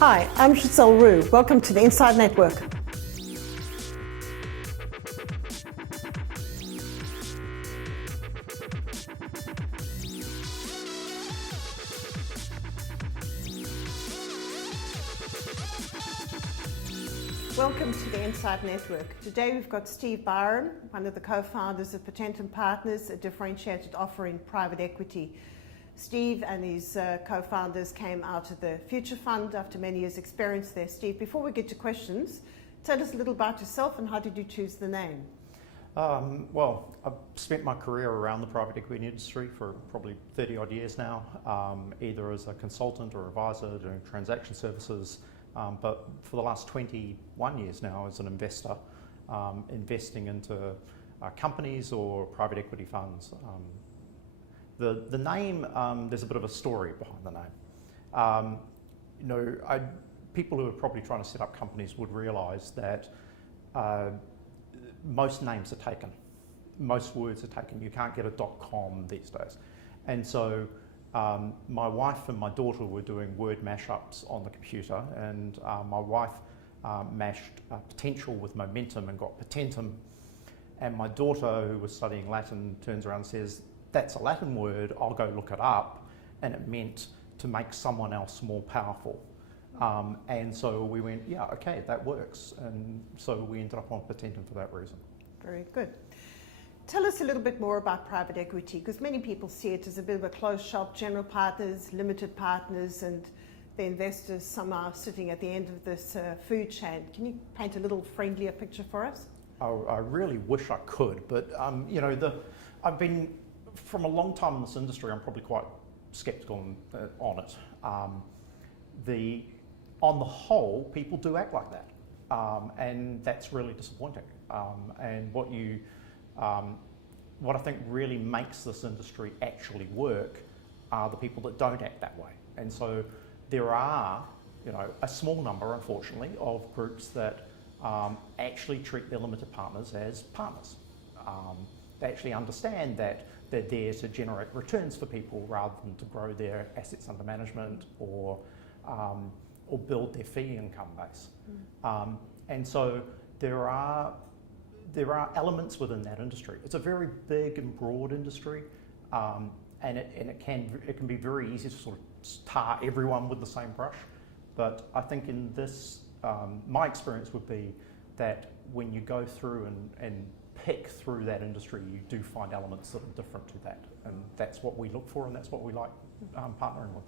Hi, I'm Giselle Roux. Welcome to the Inside Network. Welcome to the Inside Network. Today we've got Steve Byrom, one of the co-founders of Potentum Partners, a differentiated offer in private equity. Steve and his co-founders came out of the Future Fund after many years' experience there. Steve, before we get to questions, tell us a little about yourself and how did you choose the name? Well, I've spent my career around the private equity industry for probably 30 odd years now, either as a consultant or advisor doing transaction services, but for the last 21 years now as an investor, investing into companies or private equity funds. The name, there's a bit of a story behind the name. People who are probably trying to set up companies would realise that most names are taken, most words are taken. You can't get a .com these days. And so my wife and my daughter were doing word mashups on the computer, and my wife mashed potential with momentum and got potentum. And my daughter, who was studying Latin, turns around and says, "That's a Latin word, I'll go look it up." And it meant to make someone else more powerful. And so we went, yeah, okay, that works. And so we ended up on Potentum for that reason. Very good. Tell us a little bit more about private equity, because many people see it as a bit of a closed shop, general partners, limited partners, and the investors somehow sitting at the end of this food chain. Can you paint a little friendlier picture for us? I really wish I could, but I've been, from a long time in this industry, I'm probably quite sceptical on it. On the whole, people do act like that, and that's really disappointing. And what I think really makes this industry actually work are the people that don't act that way. And so there are, a small number, unfortunately, of groups that actually treat their limited partners as partners. They actually understand that they're there to generate returns for people rather than to grow their assets under management or build their fee income base. And so there are elements within that industry. It's a very big and broad industry, and it can be very easy to sort of tar everyone with the same brush. But I think in this, my experience would be that when you go through and pick through that industry, you do find elements that are different to that, and that's what we look for, and that's what we like partnering with.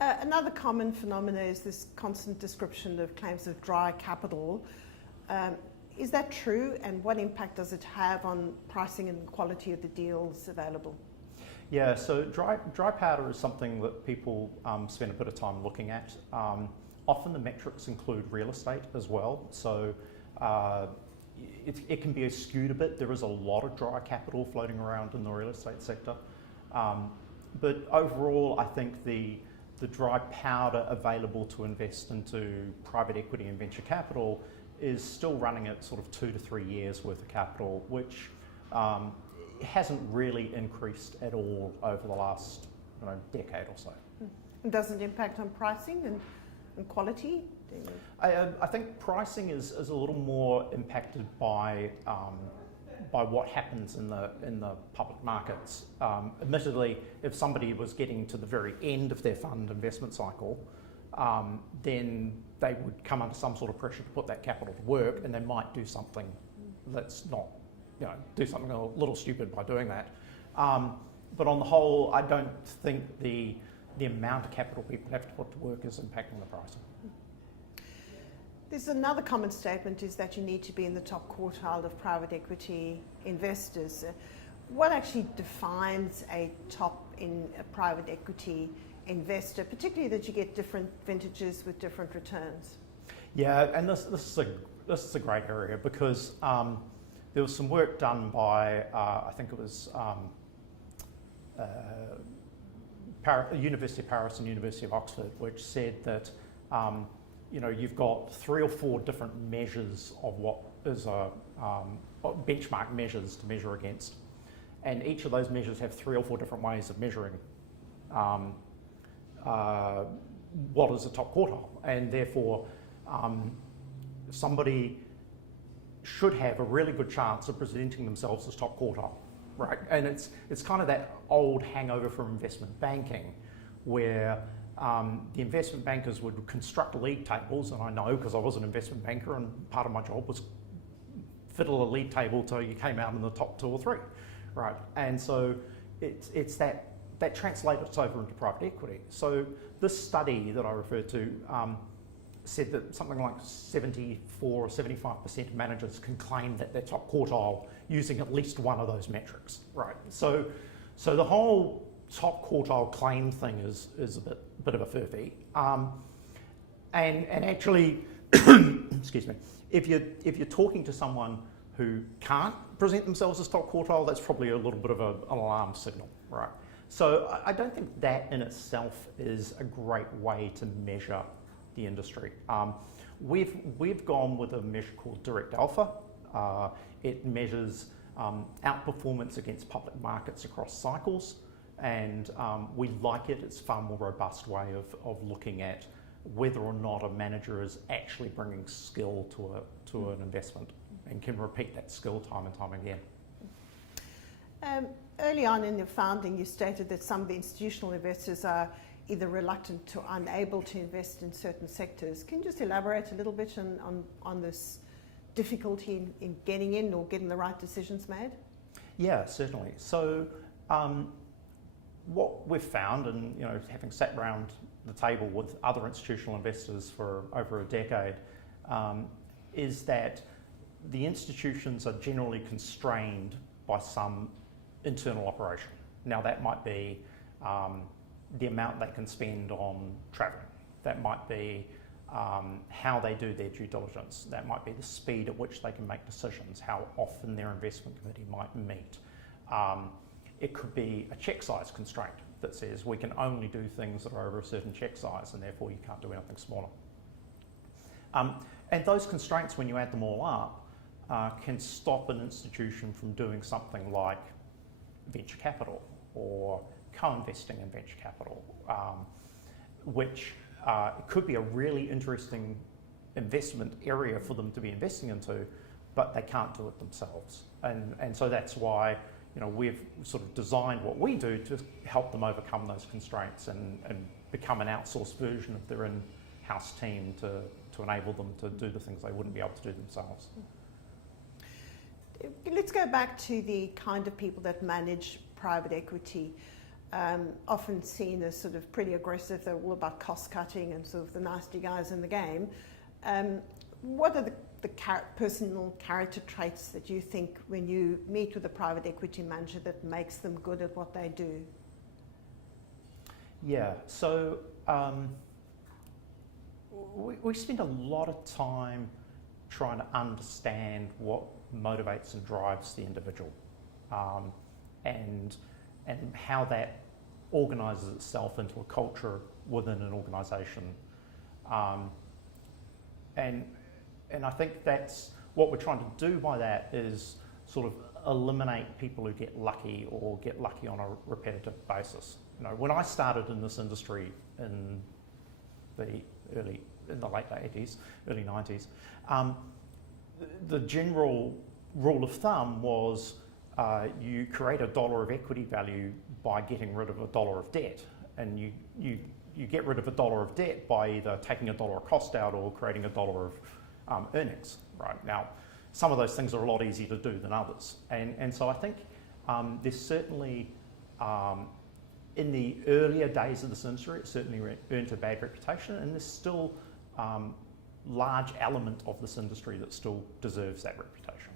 Another common phenomenon is this constant description of claims of dry capital. Is that true, and what impact does it have on pricing and quality of the deals available? Yeah, so dry powder is something that people spend a bit of time looking at. Often the metrics include real estate as well, so it can be skewed a bit. There is a lot of dry capital floating around in the real estate sector. But overall, I think the dry powder available to invest into private equity and venture capital is still running at sort of 2 to 3 years worth of capital, which hasn't really increased at all over the last decade or so. And does it impact on pricing and quality? I think pricing is a little more impacted by what happens in the public markets. Admittedly, if somebody was getting to the very end of their fund investment cycle, then they would come under some sort of pressure to put that capital to work, and they might do something that's not, do something a little stupid by doing that. But on the whole, I don't think the amount of capital people have to put to work is impacting the pricing. There's another common statement is that you need to be in the top quartile of private equity investors. What actually defines a top in a private equity investor, particularly that you get different vintages with different returns? Yeah, and this is a great area because there was some work done by I think it was University of Paris and University of Oxford, which said that you've got 3 or 4 different measures of what is benchmark measures to measure against, and each of those measures have 3 or 4 different ways of measuring what is a top quartile, and therefore somebody should have a really good chance of presenting themselves as top quartile, right? And it's kind of that old hangover from investment banking where the investment bankers would construct league tables, and I know because I was an investment banker and part of my job was fiddle a league table till you came out in the top 2 or 3, right? And so it's that translates over into private equity. So this study that I referred to said that something like 74 or 75% of managers can claim that they're top quartile using at least one of those metrics, right? So the whole top quartile claim thing is a bit of a furphy. And actually, excuse me, if you're talking to someone who can't present themselves as top quartile, that's probably a little bit of an alarm signal, right? So I don't think that in itself is a great way to measure the industry. We've gone with a measure called direct alpha. It measures outperformance against public markets across cycles, and we like it. It's a far more robust way of looking at whether or not a manager is actually bringing skill to an investment and can repeat that skill time and time again. Early on in your founding, you stated that some of the institutional investors are either reluctant to unable to invest in certain sectors. Can you just elaborate a little bit on this difficulty in getting in or getting the right decisions made? Yeah, certainly. So what we've found, and having sat around the table with other institutional investors for over a decade, is that the institutions are generally constrained by some internal operation. Now that might be the amount they can spend on travelling. That might be how they do their due diligence. That might be the speed at which they can make decisions, how often their investment committee might meet. It could be a check size constraint that says we can only do things that are over a certain check size and therefore you can't do anything smaller. And those constraints, when you add them all up, can stop an institution from doing something like venture capital or co-investing in venture capital, which could be a really interesting investment area for them to be investing into, but they can't do it themselves. And so that's why we've sort of designed what we do to help them overcome those constraints and become an outsourced version of their in-house team to enable them to do the things they wouldn't be able to do themselves. Let's go back to the kind of people that manage private equity, often seen as sort of pretty aggressive. They're all about cost cutting and sort of the nasty guys in the game. What are the personal character traits that you think when you meet with a private equity manager that makes them good at what they do? Yeah, so we spend a lot of time trying to understand what motivates and drives the individual, and how that organises itself into a culture within an organisation, and I think that's what we're trying to do by that is sort of eliminate people who get lucky or get lucky on a repetitive basis. When I started in this industry in the late 80s, early 90s, the general rule of thumb was you create $1 of equity value by getting rid of $1 of debt, and you get rid of $1 of debt by either taking $1 of cost out or creating $1 of earnings. Right now, some of those things are a lot easier to do than others, and so I think there's certainly in the earlier days of this industry, it certainly earned a bad reputation, and there's still large element of this industry that still deserves that reputation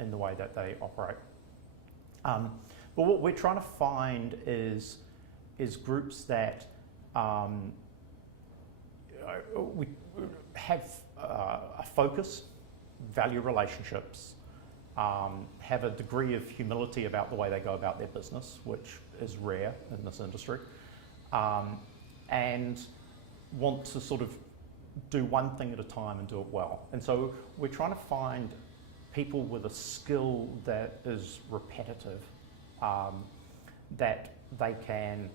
in the way that they operate. But what we're trying to find is groups that we have a focus, value relationships, have a degree of humility about the way they go about their business, which is rare in this industry, and want to sort of do one thing at a time and do it well. And so we're trying to find people with a skill that is repetitive, that they can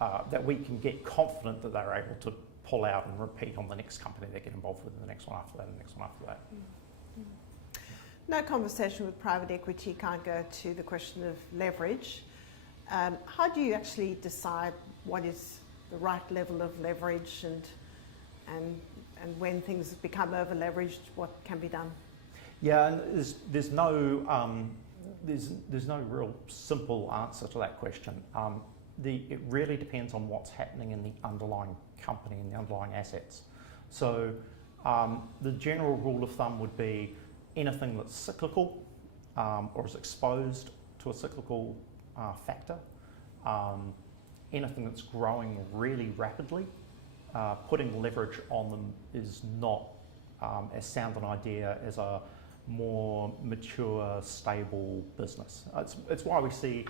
that we can get confident that they're able to pull out and repeat on the next company they get involved with, and the next one after that, and the next one after that. No conversation with private equity can't go to the question of leverage. How do you actually decide what is the right level of leverage, and when things become over leveraged, what can be done? Yeah, and there's no real simple answer to that question. It really depends on what's happening in the underlying company and the underlying assets. So the general rule of thumb would be anything that's cyclical or is exposed to a cyclical factor, anything that's growing really rapidly, putting leverage on them is not as sound an idea as a more mature, stable business. It's why we see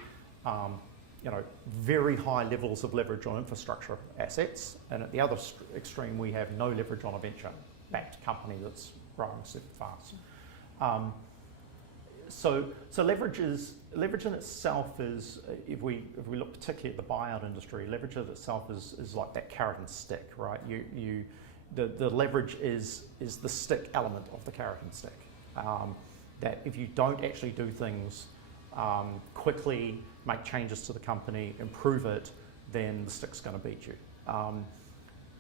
very high levels of leverage on infrastructure assets, and at the other extreme we have no leverage on a venture-backed company that's growing super fast. So leverage in itself is, if we look particularly at the buyout industry, leverage in itself is like that carrot and stick, right? The leverage is the stick element of the carrot and stick. That if you don't actually do things quickly, make changes to the company, improve it, then the stick's going to beat you.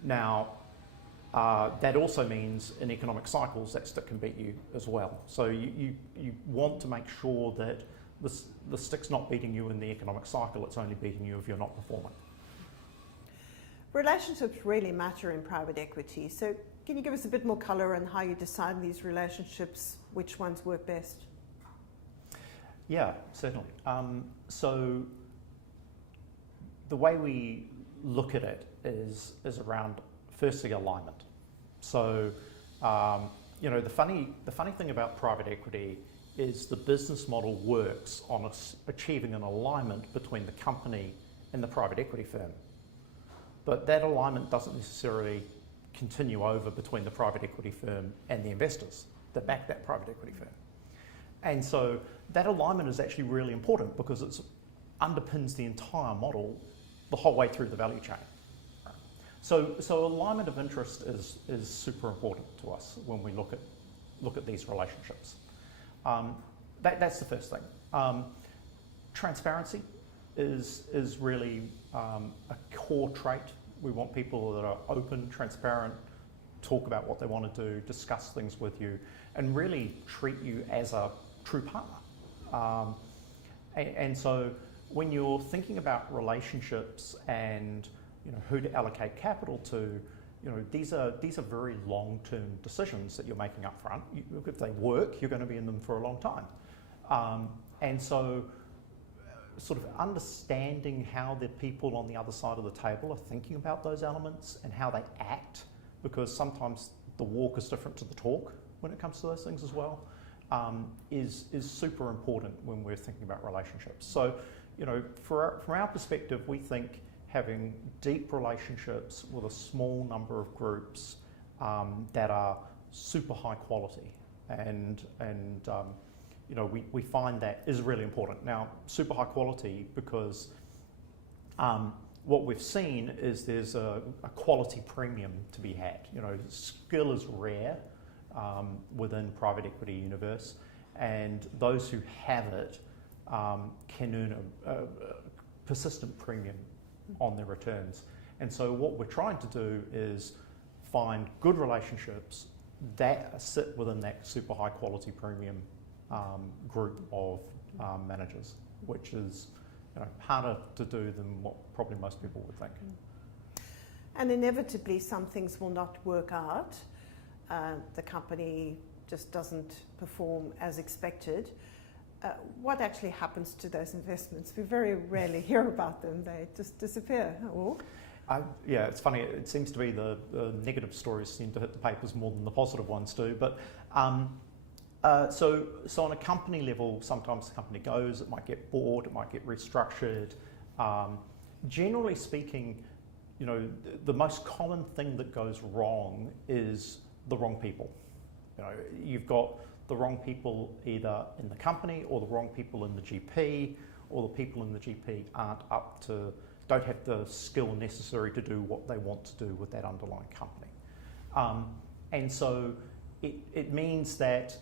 That also means in economic cycles that stick can beat you as well. So you want to make sure that the stick's not beating you in the economic cycle, it's only beating you if you're not performing. Relationships really matter in private equity. So can you give us a bit more colour on how you decide these relationships, which ones work best? Yeah, certainly. So the way we look at it is around, firstly, alignment. So the funny thing about private equity is the business model works on achieving an alignment between the company and the private equity firm. But that alignment doesn't necessarily continue over between the private equity firm and the investors that back that private equity firm. And so that alignment is actually really important because it underpins the entire model the whole way through the value chain. So alignment of interest is super important to us when we look at these relationships. That's the first thing. Transparency is really a core trait. We want people that are open, transparent, talk about what they want to do, discuss things with you, and really treat you as a true partner. And so when you're thinking about relationships and who to allocate capital to, these are very long-term decisions that you're making up front. If they work, you're going to be in them for a long time. And so sort of understanding how the people on the other side of the table are thinking about those elements and how they act, because sometimes the walk is different to the talk when it comes to those things as well, is super important when we're thinking about relationships. So, from our perspective, we think having deep relationships with a small number of groups that are super high quality, and we find that is really important. Now, super high quality because what we've seen is there's a quality premium to be had. Skill is rare within private equity universe, and those who have it can earn a persistent premium on their returns. And so what we're trying to do is find good relationships that sit within that super high quality premium group of managers, which is harder to do than what probably most people would think. And inevitably some things will not work out. The company just doesn't perform as expected. What actually happens to those investments? We very rarely hear about them. They just disappear. Yeah, it's funny. It seems to be the negative stories seem to hit the papers more than the positive ones do. But so on a company level, sometimes the company goes, it might get bought, it might get restructured. Generally speaking, the most common thing that goes wrong is the wrong people. You've got the wrong people either in the company or the wrong people in the GP, or the people in the GP aren't up to don't have the skill necessary to do what they want to do with that underlying company. And so it means that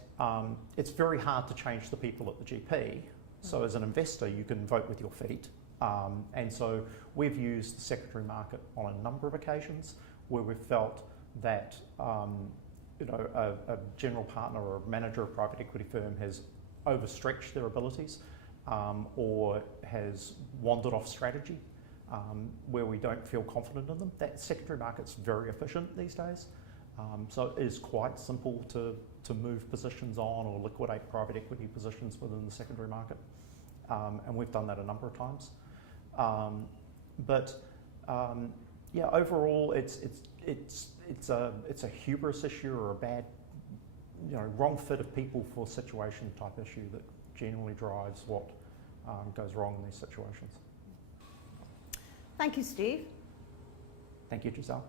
it's very hard to change the people at the GP. So as an investor, you can vote with your feet. And so we've used the secondary market on a number of occasions where we've felt that a general partner or a manager of a private equity firm has overstretched their abilities or has wandered off strategy where we don't feel confident in them. That secondary market's very efficient these days. So it is quite simple to move positions on or liquidate private equity positions within the secondary market. And we've done that a number of times. Yeah, overall, it's a hubris issue or a bad, wrong fit of people for situation type issue that generally drives what goes wrong in these situations. Thank you, Steve. Thank you, Giselle.